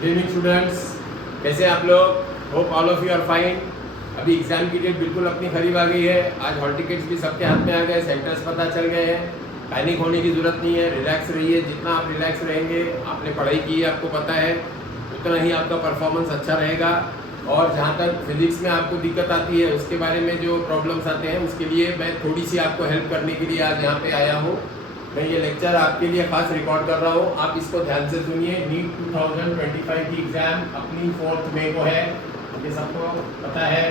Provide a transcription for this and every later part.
Good evening students, कैसे हैं आप लोग? Hope all of you are fine. अभी एग्जाम की डेट बिल्कुल अपनी करीब आ गई है। आज हॉल टिकट्स भी सबके हाथ में आ गए, सेंटर्स पता चल गए हैं। पैनिक होने की ज़रूरत नहीं है, रिलैक्स रहिए। जितना आप रिलैक्स रहेंगे, आपने पढ़ाई की है, आपको पता है, उतना ही आपका परफॉर्मेंस अच्छा रहेगा। और जहाँ तक फिजिक्स में आपको दिक्कत आती है, उसके बारे में जो प्रॉब्लम्स आते हैं, उसके लिए मैं थोड़ी सी आपको हेल्प करने के लिए आज यहाँ पे आया हूँ। मैं ये लेक्चर आपके लिए खास रिकॉर्ड कर रहा हूँ, आप इसको ध्यान से सुनिए। नीट 2025 की एग्जाम अपनी 4 मई को है, ये सबको पता है।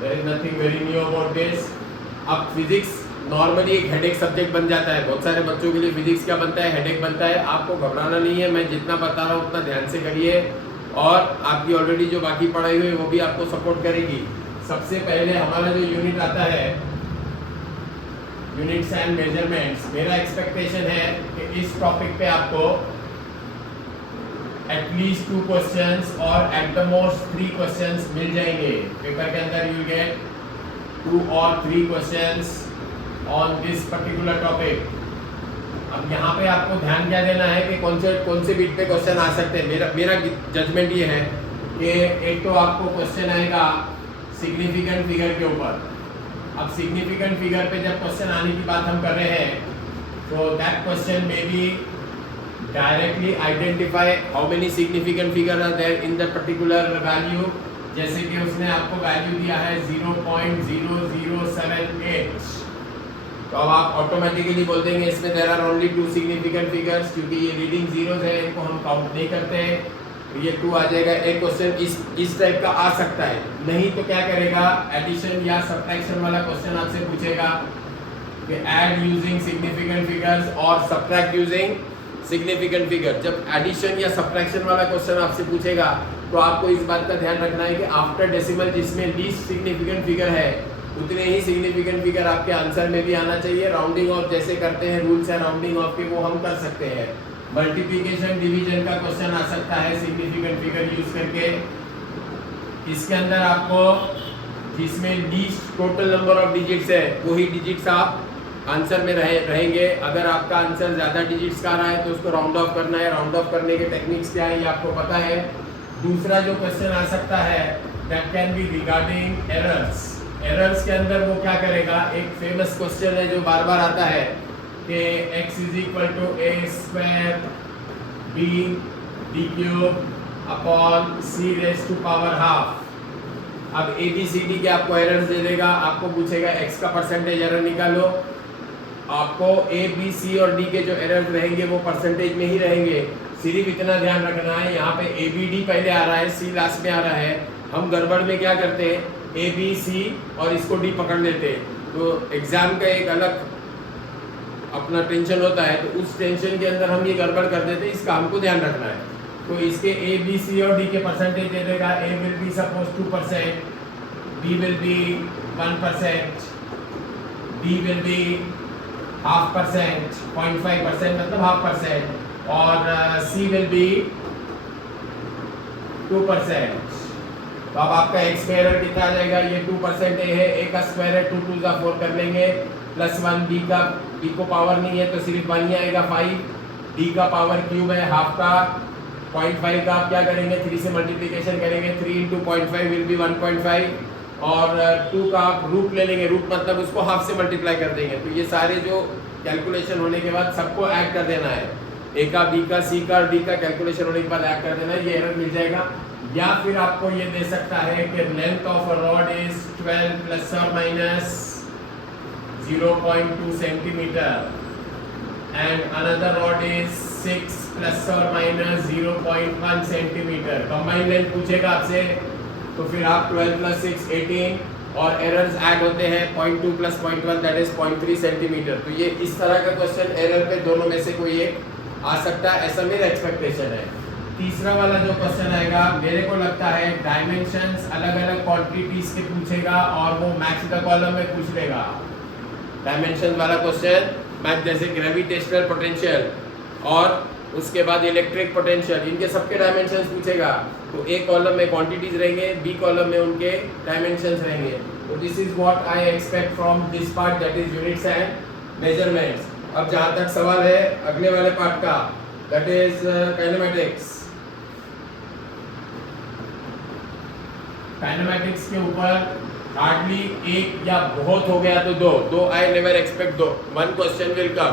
There is nothing very new about this. अब फिजिक्स नॉर्मली एक हेडेक सब्जेक्ट बन जाता है। बहुत सारे बच्चों के लिए फिजिक्स क्या बनता है? हेडेक बनता है। आपको घबराना नहीं है, मैं जितना बता रहा हूँ उतना ध्यान से करिए, और आपकी ऑलरेडी जो बाकी पढ़ाई हुई है वो भी आपको सपोर्ट करेगी। सबसे पहले हमारा जो यूनिट आता है, यूनिट्स एंड मेजरमेंट्स, मेरा एक्सपेक्टेशन है कि इस टॉपिक पे आपको एटलीस्ट 2 क्वेश्चंस और एट द मोस्ट 3 क्वेश्चंस मिल जाएंगे। पेपर के अंदर यू गेट 2 और 3 questions on this particular topic. अब यहाँ पे आपको ध्यान क्या देना है कि कौन से बीट पे क्वेश्चन आ सकते हैं। मेरा जजमेंट ये है कि एक तो आपको क्वेश्चन आएगा सिग्निफिकेंट फिगर के ऊपर। अब सिग्निफिकेंट फिगर पे जब क्वेश्चन आने की बात हम कर रहे हैं, तो that question may be directly identify how many significant figure are there in the particular value. जैसे कि उसने आपको वैल्यू दिया है 0.0078, तो अब आप ऑटोमेटिकली बोल देंगे इसमें there are only 2 significant figures, क्योंकि ये रीडिंग जीरोज है, इनको हम काउंट नहीं करते हैं, ये 2 आ जाएगा। एक क्वेश्चन इस टाइप का आ सकता है। नहीं तो क्या करेगा, एडिशन या सब्ट्रैक्शन वाला क्वेश्चन आपसे पूछेगा कि ऐड यूजिंग सिग्निफिकेंट फिगर्स और सब्ट्रैक्ट यूजिंग सिग्निफिकेंट फिगर। जब एडिशन या सब्ट्रैक्शन वाला क्वेश्चन आपसे पूछेगा, तो आपको इस बात का ध्यान रखना है कि आफ्टर डेसिमल जिसमें लीस्ट सिग्निफिकेंट फिगर है, उतने ही सिग्निफिकेंट फिगर आपके आंसर में भी आना चाहिए। राउंडिंग ऑफ जैसे करते हैं, रूल्स है राउंडिंग ऑफ के, वो हम कर सकते हैं। मल्टीप्लिकेशन डिवीजन का क्वेश्चन आ सकता है सिग्निफिकेंट फिगर यूज करके। इसके अंदर आपको जिसमें least total number of digits है, वही डिजिट्स आप आंसर में रहेंगे। अगर आपका आंसर ज़्यादा डिजिट्स का आ रहा है तो उसको राउंड ऑफ करना है। राउंड ऑफ करने के टेक्निक्स क्या है ये आपको पता है। दूसरा जो क्वेश्चन आ सकता है, that can be regarding errors. Errors के अंदर वो क्या करेगा, एक फेमस क्वेश्चन है जो बार बार आता है कि x is equal to a square b d cube upon c raise to power half. अब a b c d के आपको एरर्स दे देगा, आपको पूछेगा x का परसेंटेज एरर निकालो। आपको a b c और d के जो एरर्स रहेंगे वो परसेंटेज में ही रहेंगे। सिर्फ इतना ध्यान रखना है, यहाँ पे a b d पहले आ रहा है, c लास्ट में आ रहा है। हम गड़बड़ में क्या करते हैं, a b c और इसको d पकड़ लेते हैं, तो एग्जाम का एक अलग अपना टेंशन होता है, तो उस टेंशन के अंदर हम ये गड़बड़ कर देते हैं। इसका हमको ध्यान रखना है। तो इसके ए बी सी और डी के परसेंटेज दे देगा। A will be suppose 2%, B will be 1%, D will be 0.5%, 0.5% मतलब 0.5%, और सी विल बी 2%। तो अब आपका एक्स स्क्वायर कितना आ जाएगा, ये 2% है, ए का स्क्वायर है, 2 2 जा 4 कर लेंगे, +1 बी को पावर नहीं है तो सिर्फ 1 ही आएगा 5, डी का पावर क्यूब है हाफ का, 0.5 का आप क्या करेंगे, 3 से मल्टीप्लिकेशन करेंगे, 3 इंटू 0.5 विल बी 1.5, और 2 का आप रूट ले लेंगे, रूट मतलब उसको हाफ से मल्टीप्लाई कर देंगे। तो ये सारे जो कैलकुलेशन होने के बाद सबको ऐड कर देना है, ए का बी का सी का और डी का कैलकुलेशन होने के बाद ऐड कर देना है, ये एरर मिल जाएगा। या फिर आपको ये दे सकता है कि length of a rod is 12 plus और minus 0.2 centimetre and another rod is 6 plus और माइनस 0.1 सेंटीमीटर। कंबाइंड लेंथ पूछेगा आपसे, तो फिर आप 12 प्लस 6 18, और एरर्स ऐड होते हैं 0.2 प्लस 0.1 दैट इज 0.3 सेंटीमीटर। तो ये इस तरह का क्वेश्चन एरर पे दोनों में से कोई एक आ सकता है, ऐसा मेरा एक्सपेक्टेशन है। तीसरा वाला जो क्वेश्चन आएगा, मेरे को लगता है डायमेंशंस अलग अलग क्वांटिटीज के पूछेगा और वो मैच द कॉलम में पूछ लेगा। डायमेंशन वाला क्वेश्चन मैच, जैसे ग्रेविटेशनल पोटेंशियल और उसके बाद इलेक्ट्रिक पोटेंशियल, इनके सबके डायमेंशंस पूछेगा। तो ए कॉलम में क्वांटिटीज रहेंगे, बी कॉलम में उनके डायमेंशंस रहेंगे। तो this is what I expect from this part, that is units and measurements. अब जहाँ तक सवाल है अगले वाले पार्ट का, दैट इज काइनेमेटिक्स। काइनेमैटिक्स के ऊपर हार्डली एक या बहुत हो गया तो though I never expect though, one question will come,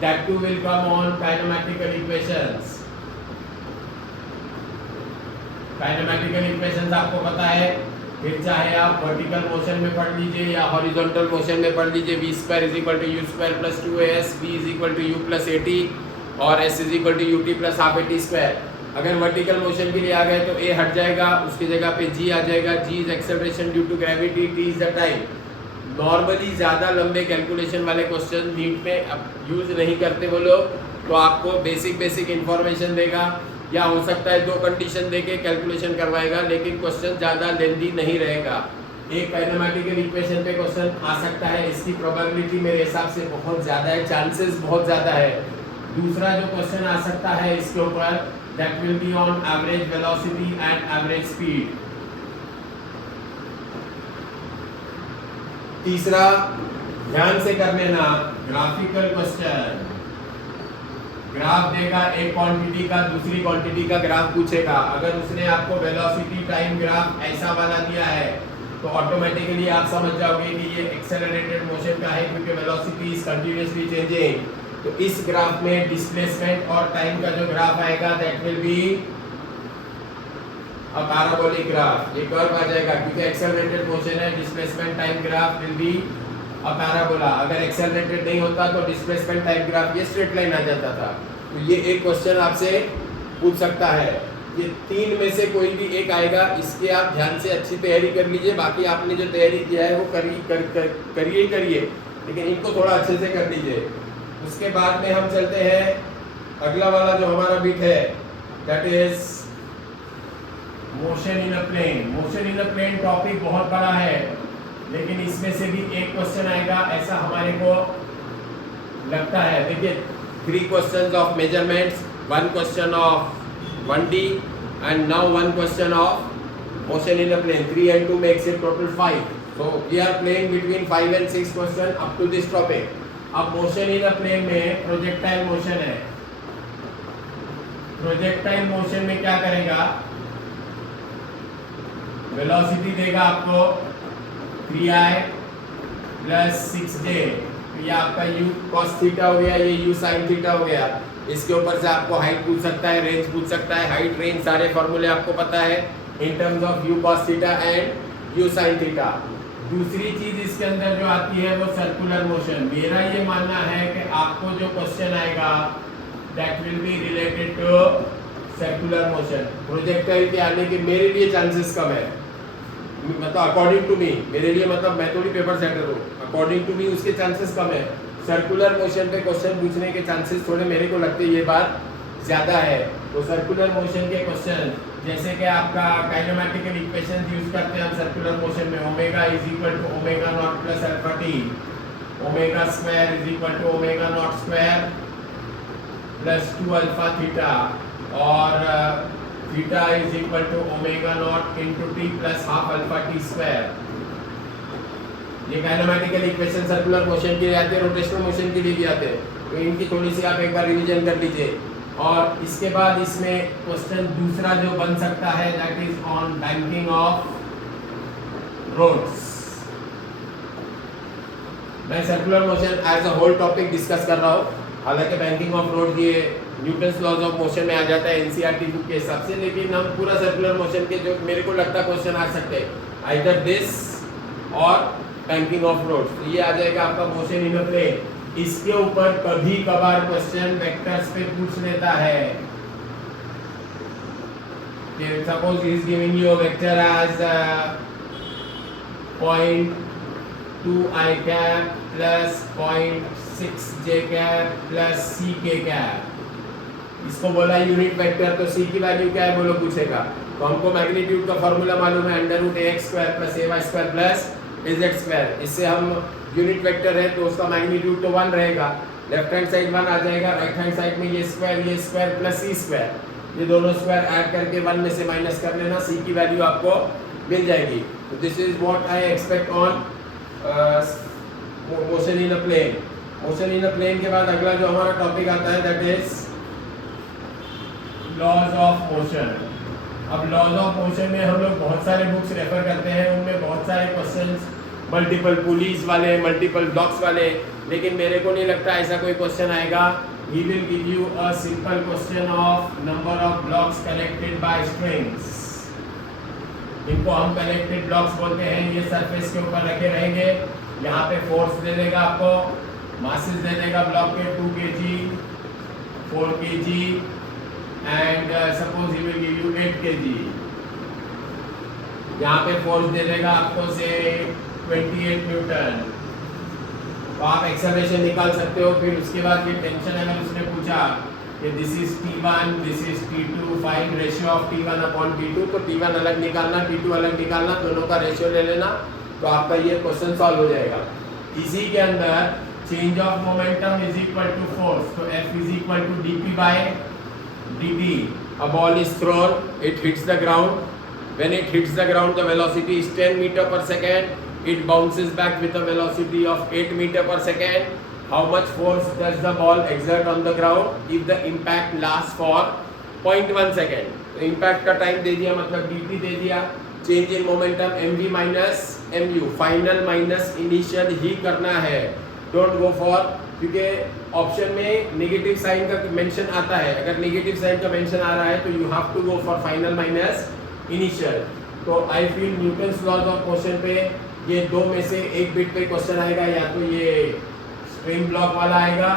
that too will come on kinematical equations. Kinematical equations आपको पता है, फिर चाहे आप वर्टिकल मोशन में पढ़ लीजिए या हॉरिजॉन्टल मोशन में पढ़ लीजिए, v square is equal to U square plus 2as, v is equal to U plus 80 और s is equal to ut plus half 80 square. अगर वर्टिकल मोशन के लिए आ गए तो a हट जाएगा, उसकी जगह पे g आ जाएगा, g is acceleration due to gravity, t is the time. Normally ज़्यादा लंबे कैलकुलेशन वाले क्वेश्चन नीट में अब यूज़ नहीं करते वो लोग, तो आपको बेसिक इन्फॉर्मेशन देगा या हो सकता है दो कंडीशन देके कैलकुलेशन करवाएगा, लेकिन क्वेश्चन ज़्यादा लेंदी नहीं रहेगा। एक काइनेमैटिकल इक्वेशन पे क्वेश्चन आ सकता है, इसकी प्रोबेबिलिटी मेरे हिसाब से बहुत ज़्यादा है, चांसेस बहुत ज़्यादा है। दूसरा जो क्वेश्चन आ सकता है इसके ऊपर, that will be on average velocity and average speed. तीसरा ध्यान से कर लेना, ग्राफिकल क्वेश्चन। ग्राफ देगा एक क्वांटिटी का, दूसरी क्वांटिटी का ग्राफ पूछेगा। अगर उसने आपको वेलोसिटी टाइम ग्राफ ऐसा वाला दिया है तो ऑटोमेटिकली आप समझ जाओगे कि ये एक्सेलरेटेड मोशन का है, क्योंकि वेलोसिटी इज कंटीन्यूअसली चेंजिंग। तो इस ग्राफ में डिस्प्लेसमेंट और टाइम का जो ग्राफ आएगा that will be a parabolic graph. ये कर्व आ जाएगा क्योंकि एक्सेलरेटेड मोशन है, displacement time graph will be a parabola. अगर एक्सेलरेटेड नहीं होता तो डिस्प्लेसमेंट टाइम ग्राफ ये स्ट्रेट लाइन आ जाता था। तो ये एक क्वेश्चन आपसे पूछ सकता है। ये तीन में से कोई भी एक आएगा, इसके आप ध्यान से अच्छी तैयारी कर लीजिए। बाकी आपने जो तैयारी किया है वो करिए, लेकिन इनको थोड़ा अच्छे से कर लीजिए। उसके बाद में हम चलते हैं अगला वाला जो हमारा बिट है, that is motion in a plane. Motion in a plane topic बहुत बड़ा है, लेकिन इसमें से भी एक क्वेश्चन आएगा ऐसा हमारे को लगता है। देखिए, 3 questions of measurements, 1 question of 1D and now 1 question of motion in a plane. 3 and 2 makes it total 5. So we are playing between 5 and 6 question up to this topic. अब motion in a plane में projectile motion है। projectile motion में क्या करेगा, velocity देगा आपको 3i plus 6j। ये आपका u cos थीटा हो गया, ये u sin थीटा हो गया। इसके ऊपर से आपको हाइट पूछ सकता है, रेंज पूछ सकता है। हाइट, रेंज सारे फॉर्मूले आपको पता है in terms of u cos theta and u sin theta. दूसरी चीज इसके अंदर जो आती है वो सर्कुलर मोशन। मेरा ये मानना है कि आपको जो क्वेश्चन आएगा that will be related to circular motion. Projectile के आने के मेरे लिए चांसेस कम है, मतलब अकॉर्डिंग टू मी, मेरे लिए, मतलब मैं थोड़ी पेपर सेटर हूँ, अकॉर्डिंग टू मी उसके चांसेस कम है। सर्कुलर मोशन पे क्वेश्चन पूछने के चांसेस थोड़े मेरे को लगते हैं ये बात ज़्यादा है। तो सर्कुलर मोशन के क्वेश्चन जैसे कि आपका काइनेमैटिकल इक्वेशन यूज करते हैं हम सर्कुलर मोशन में, omega is equal to omega naught plus alpha t, omega square is equal to omega naught square plus 2 alpha theta, और theta is equal to omega naught into t plus half alpha t square. ये kinematical equation circular motion के लिए आते हैं, rotational motion के लिए भी आते हैं। तो इनकी थोड़ी सी आप एक बार रिवीजन कर लीजिए। और इसके बाद इसमें क्वेश्चन दूसरा जो बन सकता है that is on banking of roads. मैं circular motion as a whole topic discuss कर रहा हूँ, हालांकि बैंकिंग ऑफ रोड ये न्यूटन्स लॉज ऑफ मोशन में आ जाता है एनसीईआरटी बुक के हिसाब से, लेकिन हम पूरा सर्कुलर मोशन के जो मेरे को लगता है क्वेश्चन आ सकते हैं आइदर दिस और बैंकिंग ऑफ रोड। तो ये आ जाएगा आपका मोशन इन अ प्लेन। इसके ऊपर कभी कभार क्वेश्चन वेक्टर्स पे पूछ लेता है कि suppose he is giving you a vector as point 2i cap plus 0.6j cap plus ck cap. इसको बोला यूनिट वेक्टर, तो c की वैल्यू क्या है बोलो पूछेगा। तो हमको मैग्नीट्यूड का फॉर्मूला मालूम है, √ax square plus ay square plus az square. इससे हम यूनिट वेक्टर है तो उसका मैग्नीट्यूड तो 1 रहेगा, लेफ्ट हैंड साइड 1 आ जाएगा, राइट हैंड साइड में ये स्क्वायर प्लस c स्क्वायर, ये दोनों स्क्वायर ऐड करके 1 में से माइनस कर लेना, c की वैल्यू आपको मिल जाएगी। तो this is what I expect on motion in a plane. Motion in a plane के बाद अगला जो हमारा टॉपिक आता है that is laws of motion. अब लॉज ऑफ मोशन में हम लोग बहुत सारे बुक्स रेफर करते हैं, उनमें बहुत सारे क्वेश्चंस मल्टीपल पुलीज वाले, मल्टीपल ब्लॉक्स वाले, लेकिन मेरे को नहीं लगता ऐसा कोई क्वेश्चन आएगा। He will give you a simple question of number of blocks connected by strings. इनको हम कनेक्टेड ब्लॉक्स बोलते हैं। ये सरफेस के ऊपर रखे रहेंगे, यहाँ पे फोर्स दे देगा आपको, मासेस दे देगा ब्लॉक के 2 kg, 4 kg and suppose he will give you 8 kg। यहाँ पे फोर्स दे देगा आपको से 28 न्यूटन। तो आप एक्सेलरेशन निकाल सकते हो। फिर उसके बाद ये टेंशन अगर उसने पूछा कि this is T1, this is T2, find ratio of T1 upon T2, तो T1 अलग निकालना, T2 अलग निकालना, दोनों का रेशियो ले लेना, तो आपका ये क्वेश्चन सॉल्व हो जाएगा। इसी के अंदर change of momentum is equal to force, तो F is equal to dp by dt। A ball is thrown, it hits the ground. When it hits the ground, the velocity is 10 meter per second. It bounces back with a velocity of 8 meter per second. How much force does the ball exert on the ground if the impact lasts for 0.1 second? तो impact का time दे दिया, मतलब dt दे दिया। Change in momentum mv minus mu, final minus initial ही करना है। Don't go for, क्योंकि option में negative sign का मेंशन आता है, अगर नेगेटिव साइन का मेंशन आ रहा है तो you have to go for final minus initial. तो I feel Newton's laws of motion पे ये दो में से एक बिट पे क्वेश्चन आएगा, या तो ये स्ट्रिंग ब्लॉक वाला आएगा,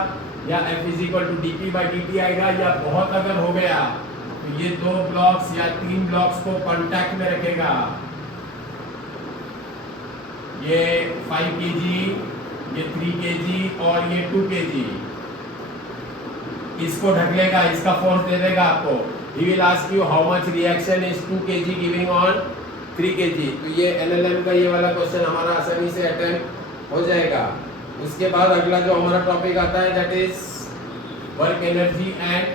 या F is equal to dp by dt आएगा, या बहुत अगर हो गया तो ये 2 ब्लॉक्स या 3 ब्लॉक्स को कांटेक्ट में रखेगा। ये 5 kg, ये 3 kg और ये 2 kg, इसको ढक लेगा, इसका फोर्स दे देगा आपको। He will ask you how much reaction is 2 kg giving on 3 kg। तो ये NLM का ये वाला क्वेश्चन हमारा आसानी से अटेम्प्ट हो जाएगा। उसके बाद अगला जो हमारा टॉपिक आता है that is work energy and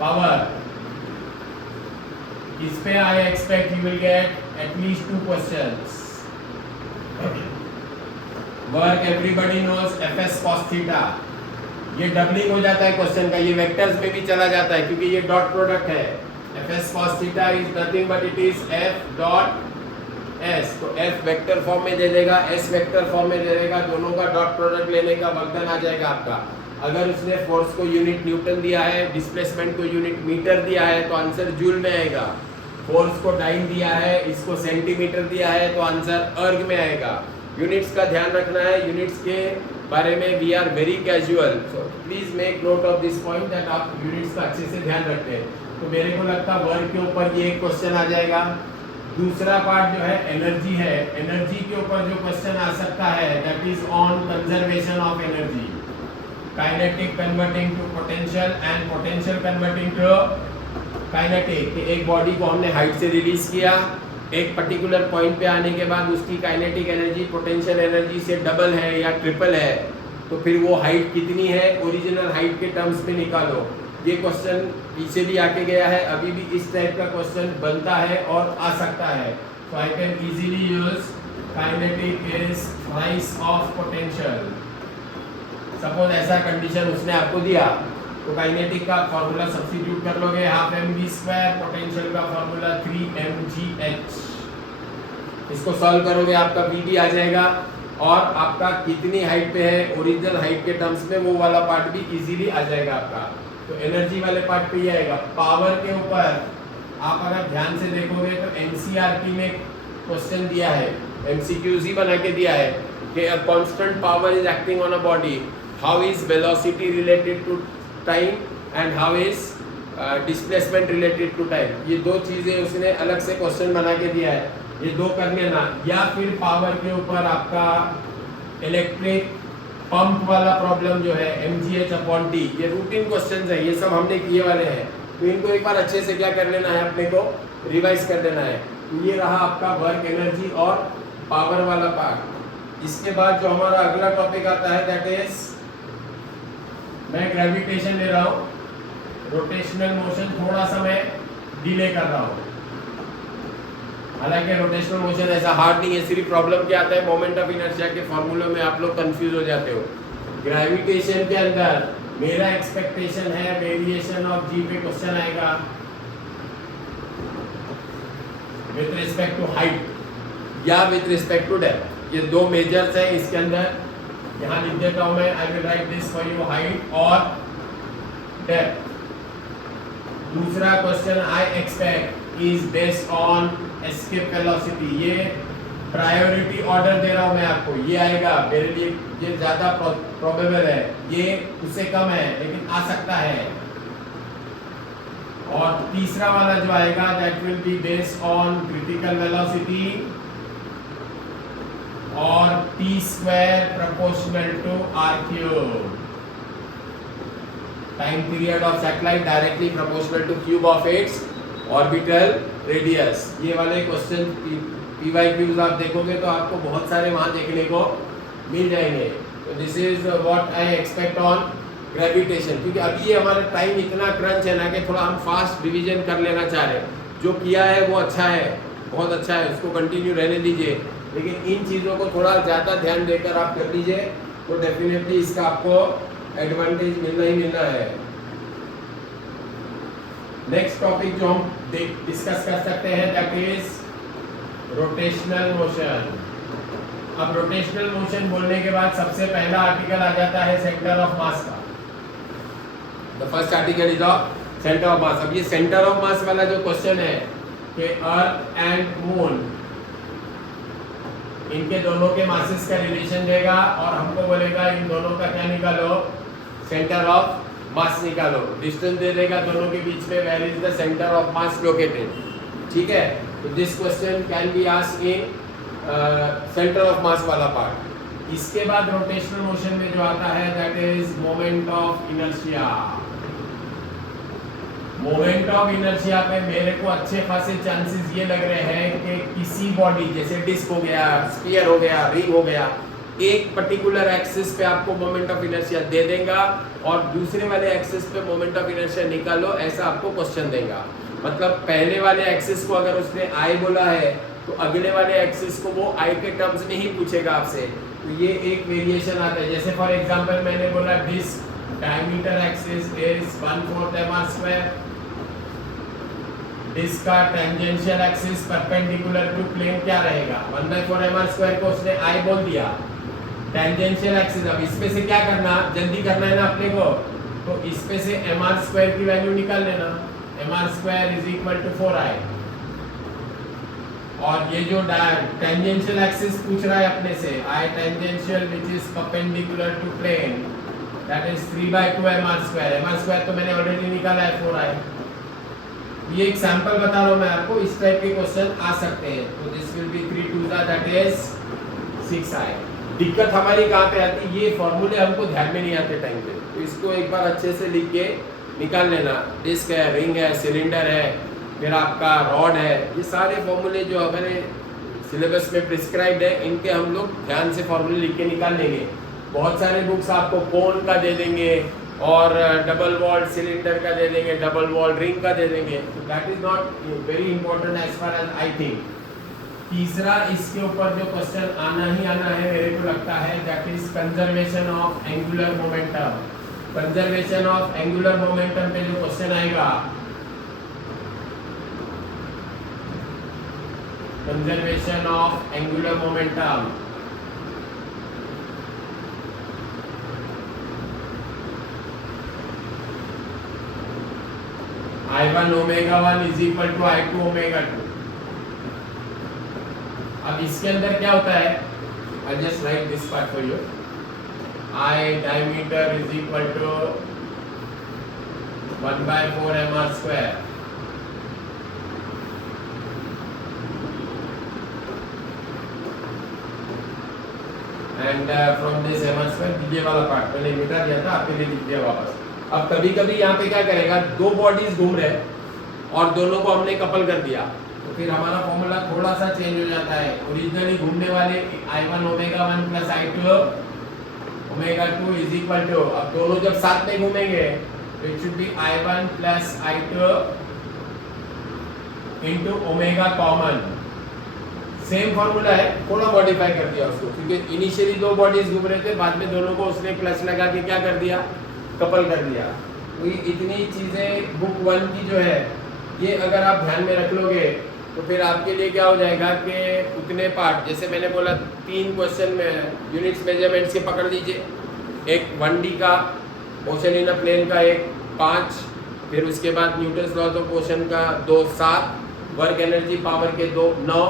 power. इस पे I expect you will get at least 2 questions. Work everybody knows Fs cos theta, ये डबलिंग हो जाता है क्वेश्चन का, ये वेक्टर्स में भी चला जाता है क्योंकि ये डॉट प्रोडक्ट है। Fs cos theta is nothing but it is F dot S। तो F वेक्टर फॉर्म में दे देगा, S वेक्टर फॉर्म में दे देगा, दोनों का डॉट प्रोडक्ट लेने का वर्क डन आ जाएगा आपका। अगर उसने फोर्स को यूनिट न्यूटन दिया है, डिस्प्लेसमेंट को यूनिट मीटर दिया है, तो आंसर जूल में आएगा। फोर्स को डाइन दिया है, इसको सेंटीमीटर दिया है, तो आंसर अर्ग में आएगा। यूनिट्स का ध्यान रखना है, यूनिट्स के बारे में we are very casual, so please make note of this point that आप यूनिट्स का अच्छे से ध्यान रखते हैं। तो मेरे को लगता है वर्क के ऊपर ये एक क्वेश्चन आ जाएगा। दूसरा पार्ट जो है एनर्जी है, एनर्जी के ऊपर जो क्वेश्चन आ सकता है that is on conservation of energy, kinetic converting to potential and potential converting to kinetic. एक बॉडी को हमने हाइट से रिलीज किया, एक पर्टिकुलर पॉइंट पे आने के बाद उसकी काइनेटिक एनर्जी पोटेंशियल एनर्जी से डबल है या ट्रिपल है, तो फिर वो हाइट कितनी है ओरिजिनल हाइट के टर्म्स में निकालो। ये क्वेश्चन पीछे भी आके गया है, अभी भी इस टाइप का क्वेश्चन बनता है और आ सकता है। तो I can easily use kinetic is thrice of potential. Suppose ऐसा कंडीशन उसने आपको दिया, तो काइनेटिक का फॉर्मूला सब्स्टिट्यूट कर लोगे, हाफ mv², पोटेंशियल का फॉर्मूला 3mgh। इसको सॉल्व करोगे, आपका v भी आ जाएगा और आपका कितनी हाइट पे है ओरिजिनल हाइट के टर्म्स में वो वाला पार्ट भी इजीली आ जाएगा आपका। तो एनर्जी वाले पार्ट पे ही आएगा। पावर के ऊपर आप अगर ध्यान से देखोगे तो एनसीईआरटी में क्वेश्चन दिया है, एमसीक्यूज ही बना के दिया है कि a constant power is acting on a body, how is velocity related to time and how is displacement related to time. ये दो चीजें उसने अलग से क्वेश्चन बना के दिया है, ये दो कर लेना। या फिर पावर के ऊपर आपका इलेक्ट्रिक पंप वाला प्रॉब्लम जो है mgh/t, ये रूटीन क्वेश्चंस है, ये सब हमने किए वाले हैं, तो इनको एक बार अच्छे से क्या कर लेना है, अपने को रिवाइज कर देना है। तो ये रहा आपका वर्क एनर्जी और पावर वाला पार्ट। इसके बाद जो हमारा अगला टॉपिक आता है दैट इज, मैं ग्रेविटेशन ले रहा हूँ, रोटेशनल मोशन थोड़ा सा मैं डिले कर रहा हूँ। हालांकि रोटेशनल मोशन ऐसा हार्ड नहीं है, सिर्फ प्रॉब्लम क्या आता है मोमेंट ऑफ इनर्शिया के फॉर्मूले में आप लोग कंफ्यूज हो जाते हो। ग्रेविटेशन के अंदर मेरा एक्सपेक्टेशन है वेरिएशन ऑफ जी पे क्वेश्चन आएगा, विथ रिस्पेक्ट टू हाइट या विथ रिस्पेक्ट टू डेप्थ। ये दो मेजर्स हैं इसके अंदर, यहाँ लिख देता हूँ मैं, I will write this for you, height और डेप्थ। दूसरा question I expect is based on escape velocity. ये प्रायोरिटी ऑर्डर दे रहा हूं मैं आपको, ये आएगा मेरे लिए, ये ज्यादा प्रोबेबल है, ये उससे कम है लेकिन आ सकता है। और तीसरा वाला जो आएगा that will be based on critical velocity और T square proportional to R cube, time period of satellite directly proportional to cube of its orbital radius. ये वाले क्वेश्चन पीवाईक्यूज आप देखोगे तो आपको बहुत सारे वहां देखने को मिल जाएंगे। तो this is what I expect on gravitation, क्योंकि अभी ये हमारा टाइम इतना क्रंच है ना कि थोड़ा हम फास्ट रिवीजन कर लेना चाह रहे हैं। जो किया है वो अच्छा है, बहुत अच्छा है, उसको कंटिन्यू रहने दीजिए, लेकिन इन चीज़ों को थोड़ा ज़्यादा ध्यान देकर आप कर लीजिए तो डेफिनेटली इसका आपको एडवांटेज मिलना ही मिलना है। नेक्स्ट टॉपिक जो हम डिस्कस कर सकते हैं दैट इज रोटेशनल मोशन। अब रोटेशनल मोशन बोलने के बाद सबसे पहला आर्टिकल आ जाता है सेंटर ऑफ मास का। The first article is of centre of मास। अब ये सेंटर ऑफ मास वाला जो क्वेश्चन है कि अर्थ एंड मून, इनके दोनों के मासेस का रिलेशन देगा और हमको बोलेगा इन दोनों का क्या निकालो, सेंटर ऑफ मास निकालो। डिस्टेंस दे देगा दोनों के बीच में, where is the centre of mass located. ठीक है, तो this question can be asked in centre of mass वाला पार्ट। इसके बाद रोटेशनल मोशन में जो आता है that is moment of inertia. Moment of inertia पे मेरे को अच्छे खासे चांसेस ये लग रहे हैं कि किसी बॉडी जैसे डिस्क हो गया, स्फीयर हो गया, रिंग हो गया, एक पर्टिकुलर एक्सिस पे आपको मोमेंट ऑफ इनर्शिया दे देगा और दूसरे वाले एक्सिस पे मोमेंट ऑफ इनर्शिया निकालो, ऐसा आपको क्वेश्चन देगा। मतलब पहले वाले एक्सिस को अगर उसने आई बोला है तो अगले वाले एक्सिस को वो आई के टर्म्स में ही पूछेगा आपसे। तो ये एक वेरिएशन आता है। जैसे फॉर एग्जांपल मैंने बोला disc diameter axis is 1/4 mr², disc का tangential axis perpendicular to plane क्या रहेगा, 1/4 mr² को उसने आई बोल दिया। टेंजेंशियल एक्सिस, अब इसमें से क्या करना, जल्दी करना है ना अपने को, तो इसमें से mr² की वैल्यू निकाल लेना, mr² is equal to 4i। और ये जो टेंजेंशियल एक्सिस पूछ रहा है अपने से, I tangential which is perpendicular to plane, that is 3/2 mr²। mr² तो मैंने ऑलरेडी निकाला है 4i। ये एक सैंपल बता रहा हूं मैं आपको, इस टाइप के क्वेश्चन आ सकते हैं। तो this will be 3 2 that is 6i। दिक्कत हमारी कहाँ पे आती है, ये फॉर्मूले हमको ध्यान में नहीं आते टाइम पे, तो इसको एक बार अच्छे से लिख के निकाल लेना। डिस्क है, रिंग है, सिलेंडर है, फिर आपका रॉड है, ये सारे फॉर्मूले जो हमारे सिलेबस में प्रिस्क्राइब्ड है, इनके हम लोग ध्यान से फॉर्मूले लिख के निकाल लेंगे। बहुत सारे बुक्स आपको कोन का दे देंगे और डबल वॉल्ड सिलेंडर का दे देंगे, डबल वॉल्ड रिंग का दे देंगे, तो that is not very important as far as I think. तीसरा इसके ऊपर जो क्वेश्चन आना ही आना है मेरे को लगता है that is conservation of angular momentum. Conservation of angular momentum पे जो क्वेश्चन आएगा, conservation of angular momentum, I1 ω1 is equal to I2 ω2। अब इसके अंदर क्या होता है, I just write this part for you, I diameter is equal to 1/4 mr²। And from this mr², ये वाला पार्ट मैंने मिटा दिया था, आपके लिए लिख दिया वापस। अब कभी कभी यहाँ पे क्या करेगा, दो बॉडीज घूम रहे और दोनों को हमने कपल कर दिया, तो फिर हमारा फॉर्मूला थोड़ा सा चेंज हो जाता है। ओरिजिनली घूमने वाले I1 ω1 plus I2 ω2 is equal to, अब दोनों जब साथ में घूमेंगे तो it should be I1 plus I2 into omega common. Same formula है, थोड़ा मॉडिफाई कर दिया उसको, क्योंकि इनिशियली दो बॉडीज घूम रहे थे, बाद में दोनों को उसने प्लस लगा के क्या कर दिया, कपल कर दिया। तो ये इतनी चीजें बुक 1 की जो है, ये अगर आप ध्यान में रख लोगे तो फिर आपके लिए क्या हो जाएगा कि उतने पार्ट, जैसे मैंने बोला 3 क्वेश्चन में यूनिट्स मेजरमेंट्स के पकड़ लीजिए, एक 1D का मोशन इन अ प्लेन का एक 5, फिर उसके बाद न्यूटन्स लॉज ऑफ मोशन का 2 7, वर्क एनर्जी पावर के 2 9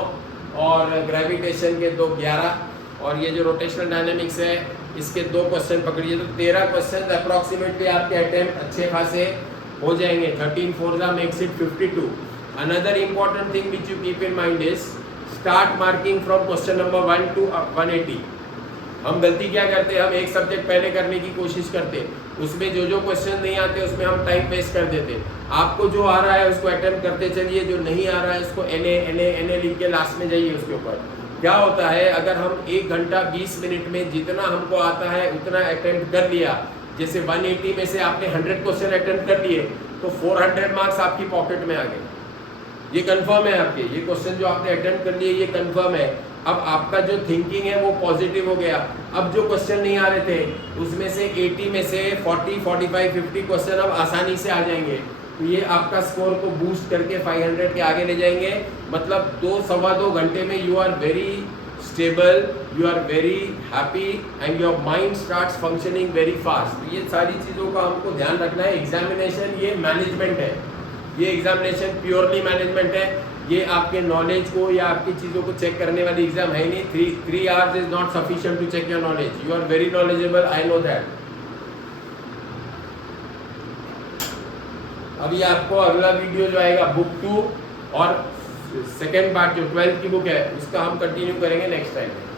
और ग्रेविटेशन के 2 11, और ये जो रोटेशनल डायनेमिक्स है इसके 2 क्वेश्चन पकड़िए। तो 13 क्वेश्चन अप्रॉक्सीमेटली आपके अटेम्प्ट अच्छे खासे हो जाएंगे। 13 4 makes it 52। Another important thing which you keep in mind is start marking from question number 1 to 180। हम गलती क्या करते हैं, हम एक सब्जेक्ट पहले करने की कोशिश करते, उसमें जो क्वेश्चन नहीं आते उसमें हम टाइम वेस्ट कर देते। आपको जो आ रहा है उसको अटेम्प्ट करते चलिए, जो नहीं आ रहा है उसको एन लिख के लास्ट में जाइए उसके ऊपर। क्या होता है, अगर हम 1 घंटा 20 मिनट में जितना हमको आता है उतना अटेम्प्ट कर लिया, जैसे 180 में से आपने 100 क्वेश्चन अटेम्प्ट कर लिए तो 400 मार्क्स आपकी पॉकेट में आ गए। ये कंफर्म है आपके, ये क्वेश्चन जो आपने अटेम्प्ट कर लिए ये कंफर्म है। अब आपका जो थिंकिंग है वो पॉजिटिव हो गया। अब जो क्वेश्चन नहीं आ रहे थे उसमें से 80 में से 40 45 50 क्वेश्चन अब आसानी से आ जाएंगे। तो ये आपका स्कोर को बूस्ट करके 500 के आगे ले जाएंगे। मतलब 2 सवा 2 घंटे में you are very stable, you are very happy and your mind starts functioning very fast. ये सारी चीज़ों का हमको ध्यान रखना है। एग्जामिनेशन ये मैनेजमेंट है, ये एग्जामिनेशन प्योरली मैनेजमेंट है। ये आपके नॉलेज को या आपकी चीज़ों को चेक करने वाली एग्जाम है नहीं। 3 hours is not sufficient to check your knowledge. You are very knowledgeable, I know that. अभी आपको अगला वीडियो जो आएगा बुक 2 और सेकेंड पार्ट जो 12th की बुक है उसका हम कंटिन्यू करेंगे नेक्स्ट टाइम में।